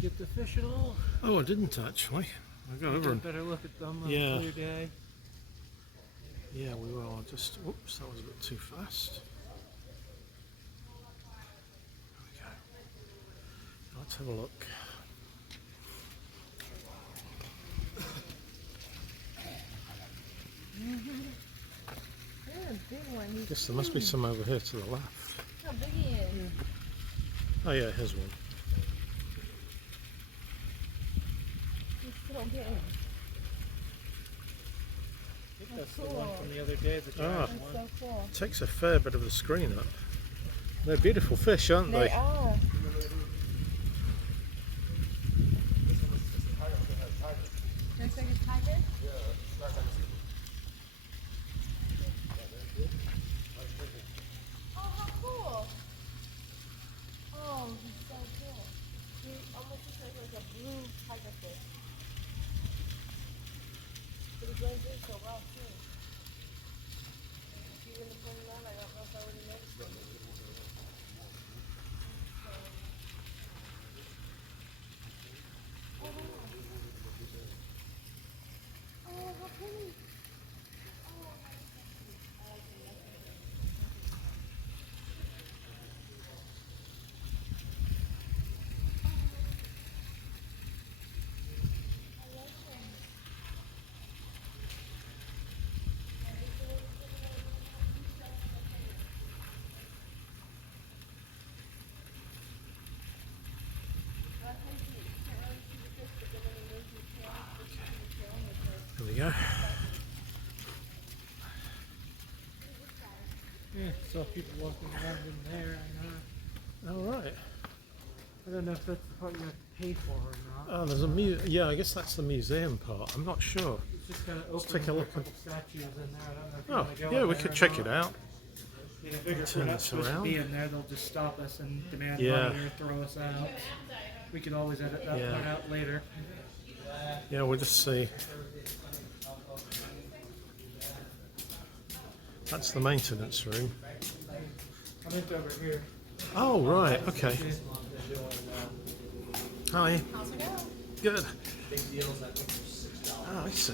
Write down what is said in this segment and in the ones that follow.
Get the fish at all? Oh, I didn't actually. I got over and Better look at them on Yeah. a clear day. yeah, we were all just. Oops, that was a bit too fast. There we go. Let's have a look. There's a big one. Guess there must be some over here to the left. How big he is. Oh yeah, here's one. You still get him. I think that's the cool. one from the other day, the Ah. giant That's one. so cool. Takes a fair bit of the screen up. They're beautiful fish, aren't They they? are. Looks like a tiger? Oh, how cool. Oh, he's so cool. He almost looks like a blue tiger fish. But he blends in so well, too. Even the point out, I don't know if I would have noticed it. Oh, how pretty. Yeah, saw people walking around in there. All right. I don't know if that's the part you have to pay for or not. Oh, there's yeah, I guess that's the museum part. I'm not sure. It's just kind of open. Let's take a with look a couple statues in there. I don't know if you Oh, want to go yeah, in we there could or check not. it out. Yeah, I figure if Turn we're not this supposed around. to be in there, they'll just stop us and demand Yeah. money or throw us out. We could always edit that Yeah. part out later. Yeah, we'll just see. That's the maintenance room. I went over here. Oh, right, okay. Hi. How's it going? Good. Oh, I see.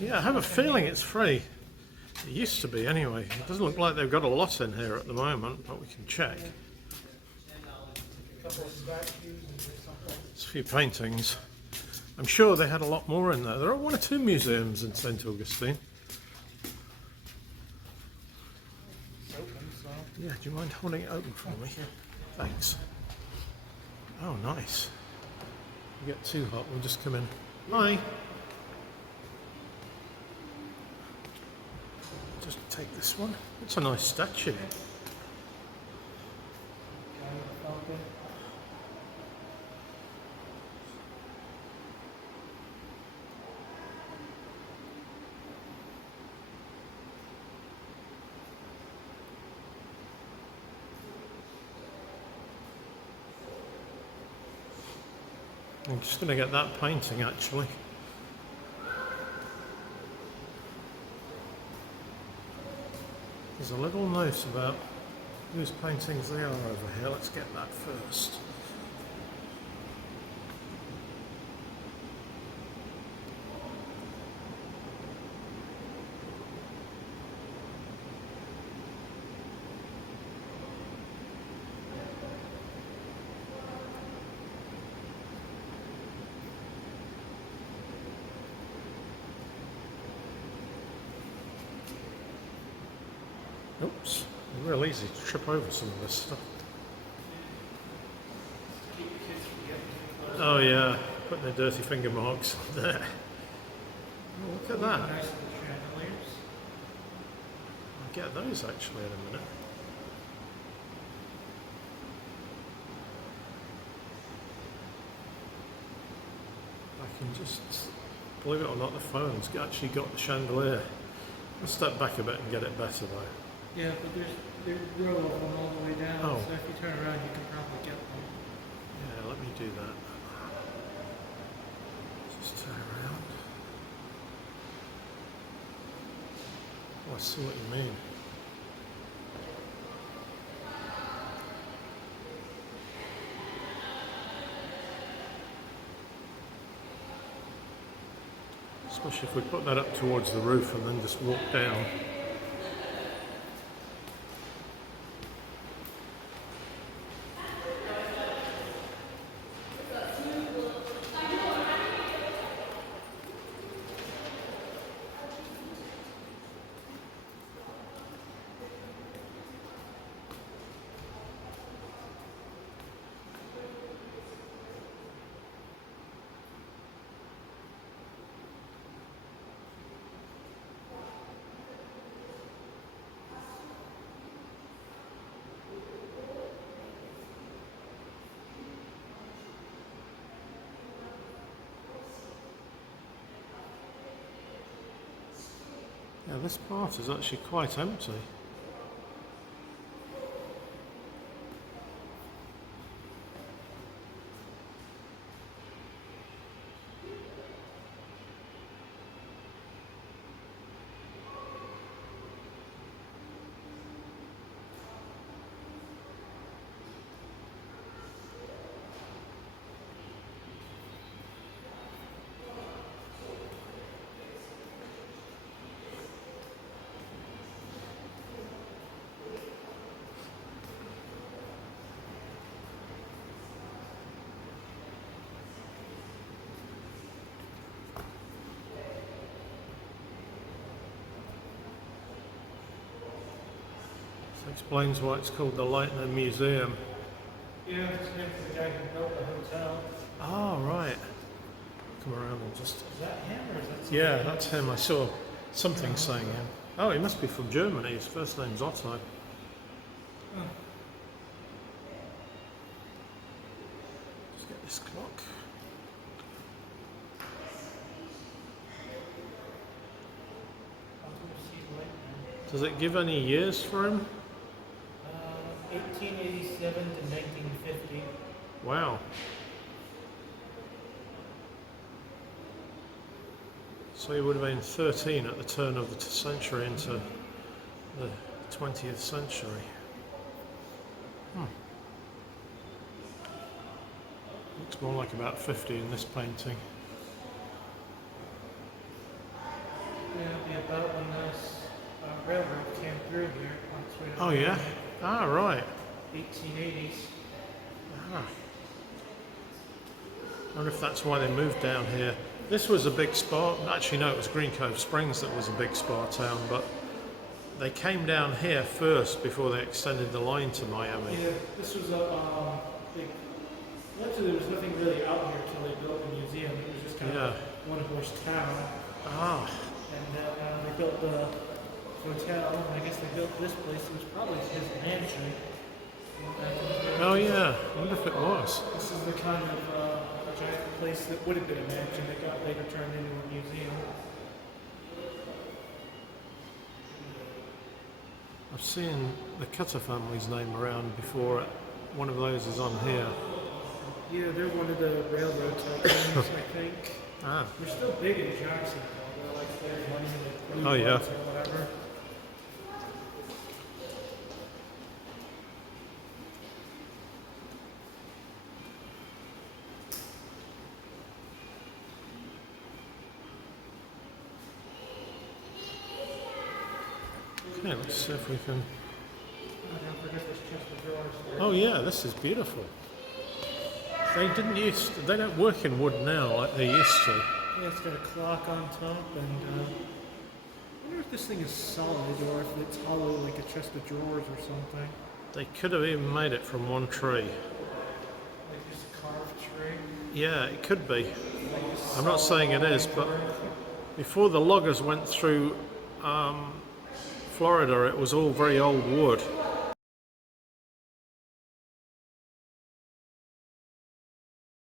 Yeah, I have a feeling it's free. It used to be anyway. It doesn't look like they've got a lot in here at the moment, but we can check. There's a few paintings. I'm sure they had a lot more in there. There are one or two museums in St. Augustine. It's open, so. Yeah, do you mind holding it open for me? Thanks. Oh, nice. You get too hot, we'll just come in. Hi. Just take this one. It's a nice statue. I'm just going to get that painting actually. There's a little note about whose paintings they are over here. Let's get that first. Oops, real easy to trip over some of this stuff. Oh yeah, putting their dirty finger marks there. Oh, look at that. Nice little chandeliers. I'll get those actually in a minute. I can just, believe it or not, the phone's actually got the chandelier. I'll step back a bit and get it better though. Yeah, but there's a row of them all the way down, Oh. so if you turn around, you can probably get them. Yeah, let me do that. Just turn around. Oh, I see what you mean. Especially if we put that up towards the roof and then just walk down. Yeah, this part is actually quite empty. This explains why it's called the Leitner Museum. Yeah, it's named for the guy who built the hotel. Oh, right. Come around and just... Is that him or is that Yeah, that's him. I saw something saying him. Oh, he must be from Germany. His first name's Otto. Just get this clock. Does it give any years for him? 1887 to 1950. Wow. So he would have been 13 at the turn of the century into the 20th century. Looks more like about 50 in this painting. Yeah, it'd be about when this railroad came through here. On its way to Oh yeah? Miami, Ah, right. 1880s. Ah. I wonder if that's why they moved down here. This was a big spa. Actually, no, it was Green Cove Springs that was a big spa town, but they came down here first before they extended the line to Miami. Yeah, this was a big. Actually, there was nothing really out here until they built the museum. It was just kind of a one-horse town. Ah, And then they built the hotel. And I guess they built this place. It was probably his mansion. oh yeah. I wonder if it was. This is the kind of giant place that would have been a mansion that got later turned into a museum. I've seen the Cutter family's name around before. One of those is on here. Yeah, they're one of the railroad tycoons, I think. Ah, They're still big in Jackson. They're like their money in the Oh, yeah. or whatever. okay, let's see if we can. Oh, don't forget this chest of drawers there. Oh yeah, this is beautiful. They don't work in wood now like they used to. Yeah, it's got a clock on top, and I wonder if this thing is solid or if it's hollow like a chest of drawers or something. They could have even made it from one tree. Like just a carved tree. Yeah, it could be. Like just I'm not saying it is, but before the loggers went through Florida, it was all very old wood.